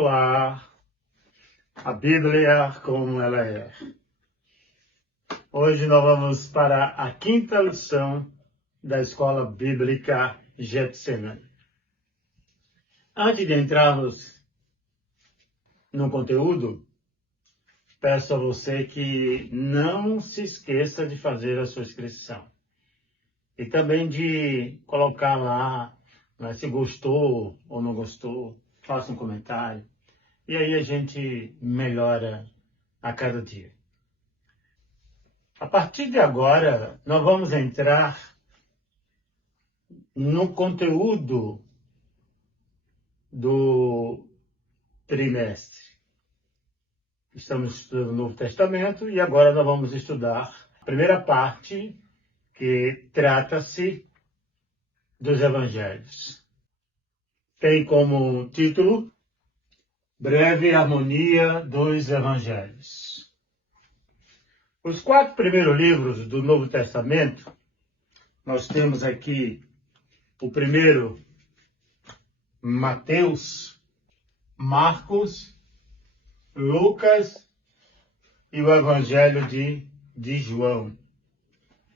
Olá, a Bíblia como ela é. Hoje nós vamos para a quinta lição da Escola Bíblica Getsemane. Antes de entrarmos no conteúdo, peço a você que não se esqueça de fazer a sua inscrição. E também de colocar lá, se gostou ou não gostou, faça um comentário. E aí a gente melhora a cada dia. A partir de agora, nós vamos entrar no conteúdo do trimestre. Estamos estudando o Novo Testamento e agora nós vamos estudar a primeira parte, que trata-se dos Evangelhos. Tem como título Breve Harmonia dos Evangelhos. Os 4 primeiros livros do Novo Testamento, nós temos aqui o primeiro, Mateus, Marcos, Lucas e o Evangelho de João.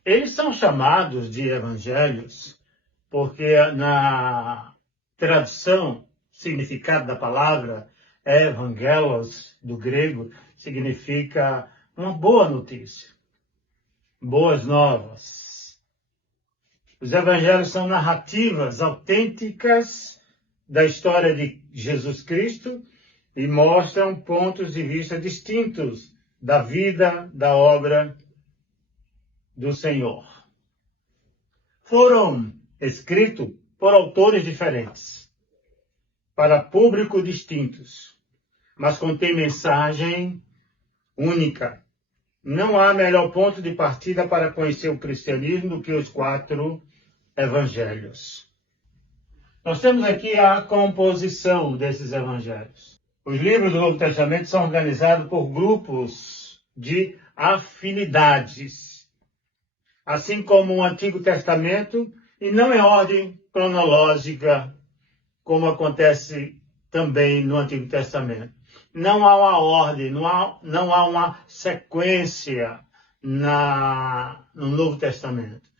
Eles são chamados de evangelhos porque na tradução, significado da palavra, evangelos, do grego, significa uma boa notícia, boas novas. Os evangelhos são narrativas autênticas da história de Jesus Cristo e mostram pontos de vista distintos da vida, da obra do Senhor. Foram escritos por autores diferentes, para públicos distintos, mas contém mensagem única. Não há melhor ponto de partida para conhecer o cristianismo do que os 4 evangelhos. Nós temos aqui a composição desses evangelhos. Os livros do Novo Testamento são organizados por grupos de afinidades, assim como o Antigo Testamento, e não em ordem cronológica, como acontece também no Antigo Testamento. Não há uma ordem, não há uma sequência no Novo Testamento.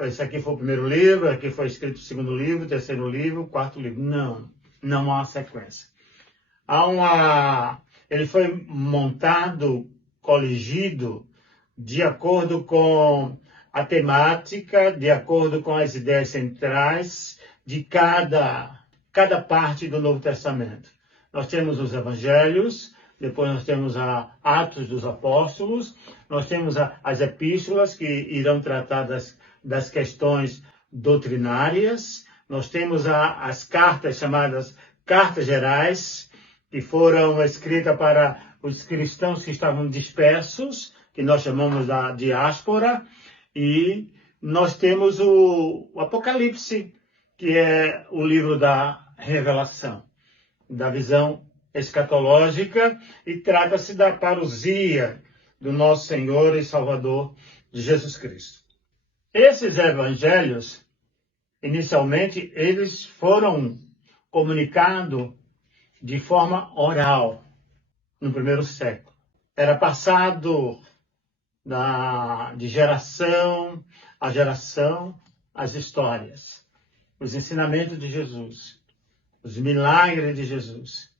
Esse aqui foi o primeiro livro, aqui foi escrito o segundo livro, o terceiro livro, o quarto livro. Não há uma sequência. Ele foi montado, coligido, de acordo com a temática, de acordo com as ideias centrais de cada parte do Novo Testamento. Nós temos os Evangelhos, depois nós temos Atos dos Apóstolos, nós temos as epístolas que irão tratar das questões doutrinárias, nós temos as cartas chamadas Cartas Gerais, que foram escritas para os cristãos que estavam dispersos, que nós chamamos da diáspora, e nós temos o Apocalipse, que é o livro da revelação, da visão escatológica, e trata-se da parousia do nosso Senhor e Salvador Jesus Cristo. Esses evangelhos, inicialmente, eles foram comunicados de forma oral, no primeiro século. Era passado de geração a geração as histórias, os ensinamentos de Jesus, os milagres de Jesus,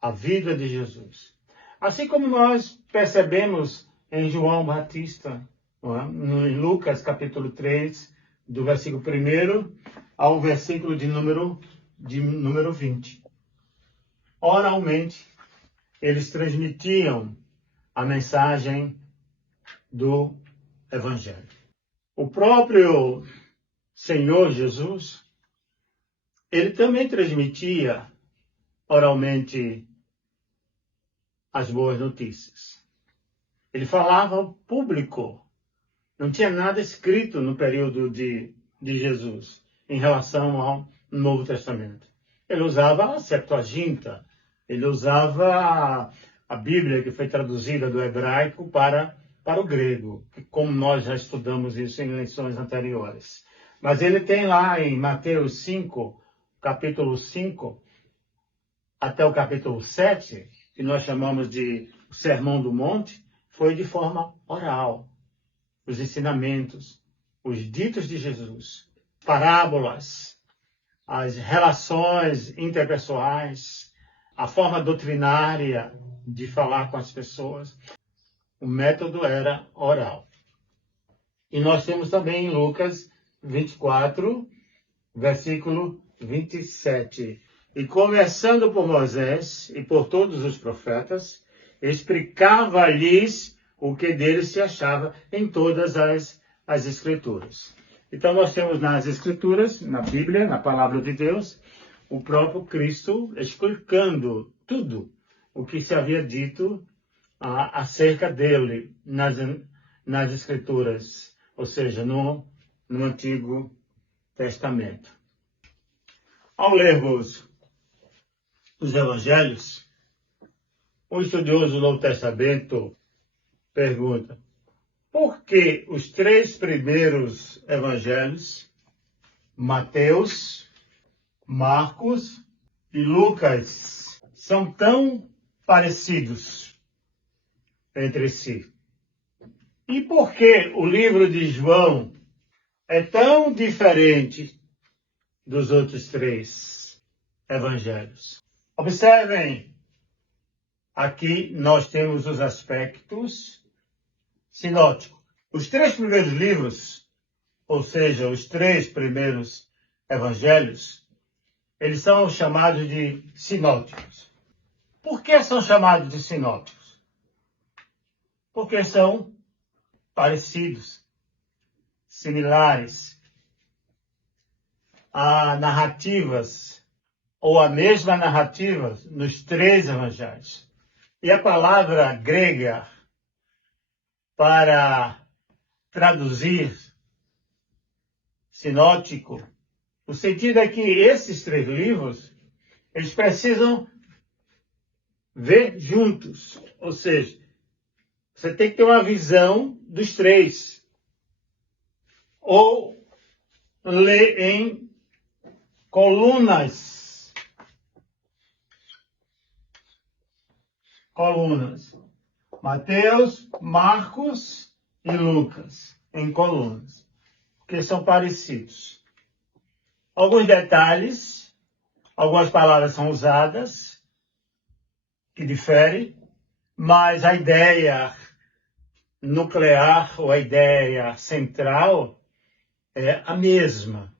a vida de Jesus. Assim como nós percebemos em João Batista, em Lucas capítulo 3, do versículo 1 ao versículo de número 20. Oralmente, eles transmitiam a mensagem do Evangelho. O próprio Senhor Jesus, ele também transmitia oralmente as boas notícias. Ele falava ao público. Não tinha nada escrito no período de Jesus em relação ao Novo Testamento. Ele usava a Septuaginta, ele usava a Bíblia que foi traduzida do hebraico para o grego, como nós já estudamos isso em lições anteriores. Mas ele tem lá em Mateus 5, capítulo 5, até o capítulo 7, que nós chamamos de Sermão do Monte, foi de forma oral. Os ensinamentos, os ditos de Jesus, parábolas, as relações interpessoais, a forma doutrinária de falar com as pessoas. O método era oral. E nós temos também em Lucas 24, versículo 27. E começando por Moisés e por todos os profetas, explicava-lhes o que deles se achava em todas as Escrituras. Então nós temos nas Escrituras, na Bíblia, na Palavra de Deus, o próprio Cristo explicando tudo o que se havia dito acerca dele nas Escrituras, ou seja, no Antigo Testamento. Ao lermos os Evangelhos, o estudioso do Novo Testamento pergunta: por que os 3 primeiros Evangelhos, Mateus, Marcos e Lucas, são tão parecidos entre si? E por que o livro de João é tão diferente dos outros 3 evangelhos? Observem, aqui nós temos os aspectos sinóticos. Os 3 primeiros livros, ou seja, os 3 primeiros evangelhos, eles são chamados de sinóticos. Por que são chamados de sinóticos? Porque são parecidos, similares. Há narrativas, ou a mesma narrativa, nos 3 evangelhos. E a palavra grega para traduzir sinótico, o sentido é que esses 3 livros, eles precisam ver juntos. Ou seja, você tem que ter uma visão dos 3. Ou ler em colunas. Mateus, Marcos e Lucas, em colunas, porque são parecidos. Alguns detalhes, algumas palavras são usadas, que diferem, mas a ideia nuclear, ou a ideia central, é a mesma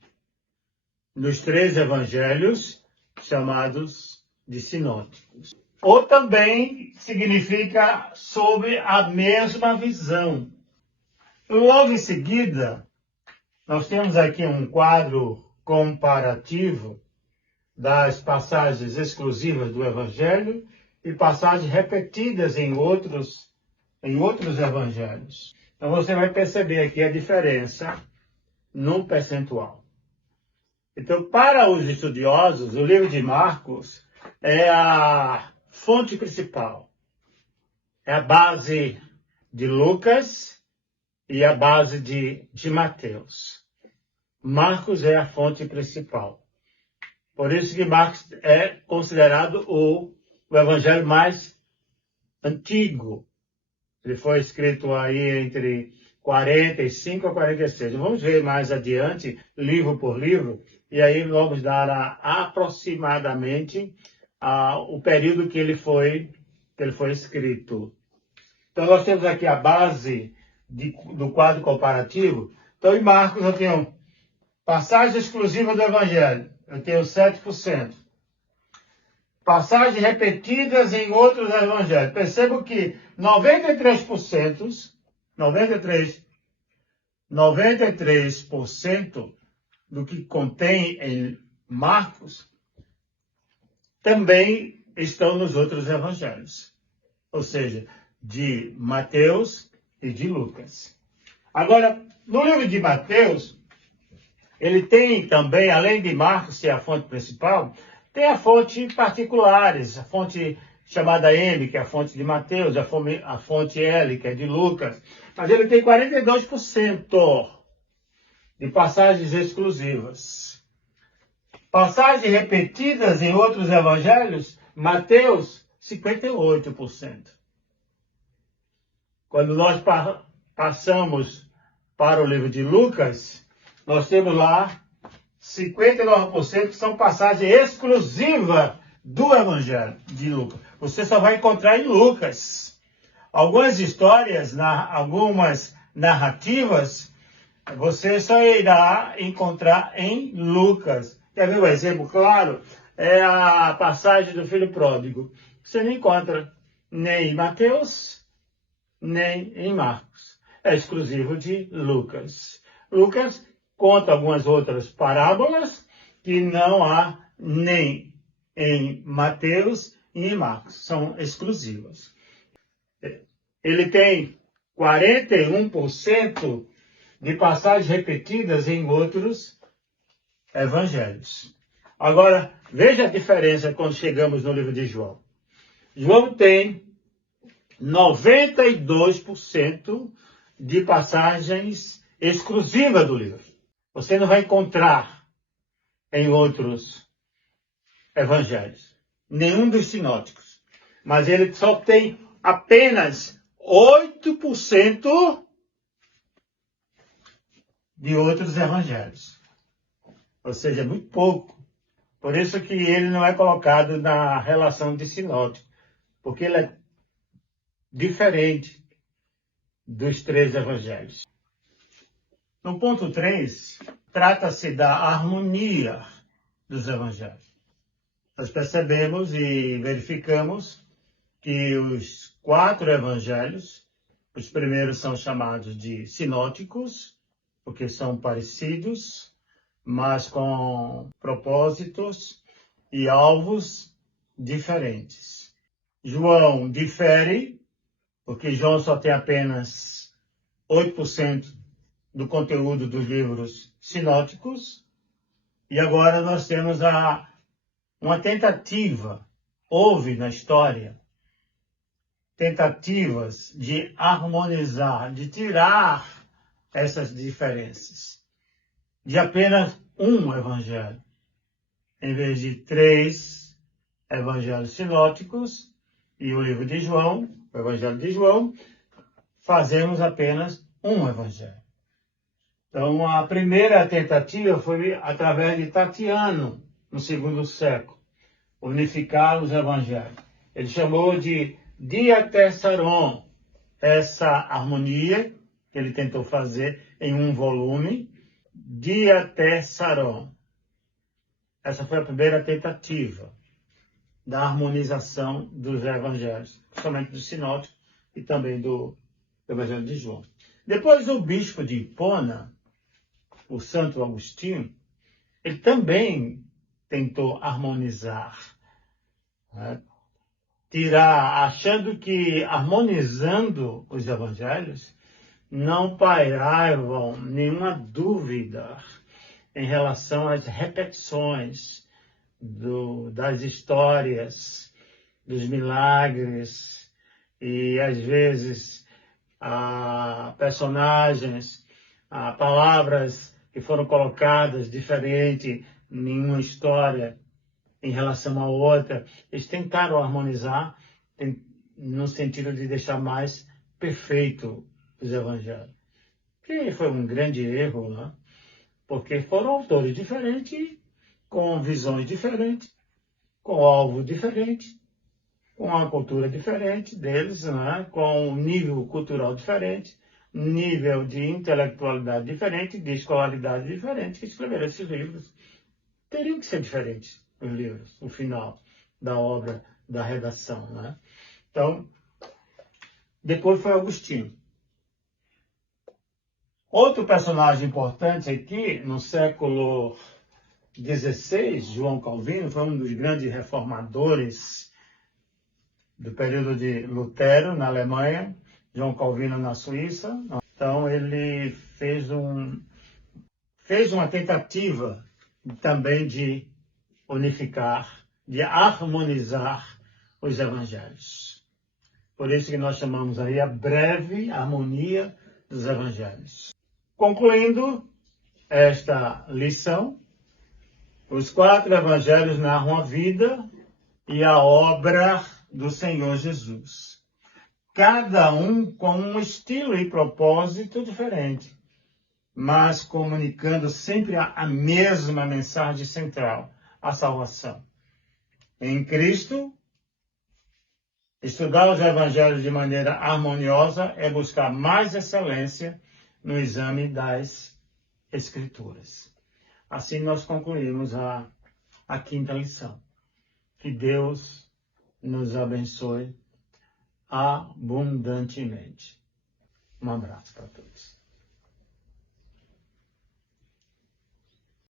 nos 3 evangelhos, chamados de sinóticos. Ou também significa sobre a mesma visão. Logo em seguida, nós temos aqui um quadro comparativo das passagens exclusivas do Evangelho e passagens repetidas em outros evangelhos. Então você vai perceber aqui a diferença no percentual. Então, para os estudiosos, o livro de Marcos é a fonte principal. É a base de Lucas e a base de Mateus. Marcos é a fonte principal. Por isso que Marcos é considerado o evangelho mais antigo. Ele foi escrito aí entre 45 a 46. Vamos ver mais adiante, livro por livro, e aí vamos dar aproximadamente o período que ele foi escrito. Então nós temos aqui a base do quadro comparativo. Então em Marcos eu tenho passagem exclusiva do Evangelho, eu tenho 7%. Passagens repetidas em outros evangelhos. Percebo que 93% do que contém em Marcos também estão nos outros evangelhos. Ou seja, de Mateus e de Lucas. Agora, no livro de Mateus, ele tem também, além de Marcos ser a fonte principal, tem a fonte particulares, a fonte chamada M, que é a fonte de Mateus, a fonte L, que é de Lucas. Mas ele tem 42% de passagens exclusivas. Passagens repetidas em outros evangelhos Mateus, 58%. Quando nós passamos para o livro de Lucas, nós temos lá 59% que são passagens exclusivas do Evangelho de Lucas. Você só vai encontrar em Lucas. Algumas histórias, algumas narrativas, você só irá encontrar em Lucas. Quer ver um exemplo claro? É a passagem do filho pródigo. Você não encontra nem em Mateus, nem em Marcos. É exclusivo de Lucas. Lucas conta algumas outras parábolas que não há nem em Mateus e em Marcos. São exclusivas. Ele tem 41% de passagens repetidas em outros evangelhos. Agora, veja a diferença quando chegamos no livro de João. João tem 92% de passagens exclusivas do livro. Você não vai encontrar em outros evangelhos, nenhum dos sinóticos. Mas ele só tem apenas 8% de outros evangelhos. Ou seja, muito pouco. Por isso que ele não é colocado na relação de sinótico, porque ele é diferente dos 3 evangelhos. No ponto 3, trata-se da harmonia dos evangelhos. Nós percebemos e verificamos que os 4 evangelhos, os primeiros são chamados de sinóticos, porque são parecidos, mas com propósitos e alvos diferentes. João difere, porque João só tem apenas 8% do conteúdo dos livros sinóticos. E agora nós temos uma tentativa, houve na história, tentativas de harmonizar, de tirar essas diferenças de apenas um evangelho, em vez de 3 evangelhos sinóticos e o livro de João, o evangelho de João, fazemos apenas um evangelho. Então, a primeira tentativa foi através de Tatiano, no 2º século, unificar os evangelhos. Ele chamou de diatessaron, essa harmonia que ele tentou fazer em um volume, diatessaron. Essa foi a primeira tentativa da harmonização dos evangelhos, somente do sinótico e também do evangelho de João. Depois o bispo de Hipona, o Santo Agostinho, ele também tentou harmonizar, né? Tirar, achando que harmonizando os evangelhos não pairavam nenhuma dúvida em relação às repetições das histórias, dos milagres e às vezes personagens, palavras que foram colocadas diferente em uma história em relação à outra. Eles tentaram harmonizar no sentido de deixar mais perfeito os evangelhos. Que foi um grande erro, né? Porque foram autores diferentes, com visões diferentes, com alvo diferente, com uma cultura diferente deles, né? Com um nível cultural diferente, nível de intelectualidade diferente, de escolaridade diferente, que escreveram esses livros. Teriam que ser diferentes os livros, o final da obra, da redação, né? Então, depois foi Agostinho. Outro personagem importante aqui, no século XVI, João Calvino, foi um dos grandes reformadores do período de Lutero, na Alemanha, João Calvino na Suíça. Então, ele fez uma tentativa também de unificar, de harmonizar os evangelhos. Por isso que nós chamamos aí a breve harmonia dos evangelhos. Concluindo esta lição, os 4 evangelhos narram a vida e a obra do Senhor Jesus. Cada um com um estilo e propósito diferente, mas comunicando sempre a mesma mensagem central, a salvação. Em Cristo, estudar os evangelhos de maneira harmoniosa é buscar mais excelência no exame das Escrituras. Assim nós concluímos a quinta lição. Que Deus nos abençoe abundantemente. Um abraço para todos.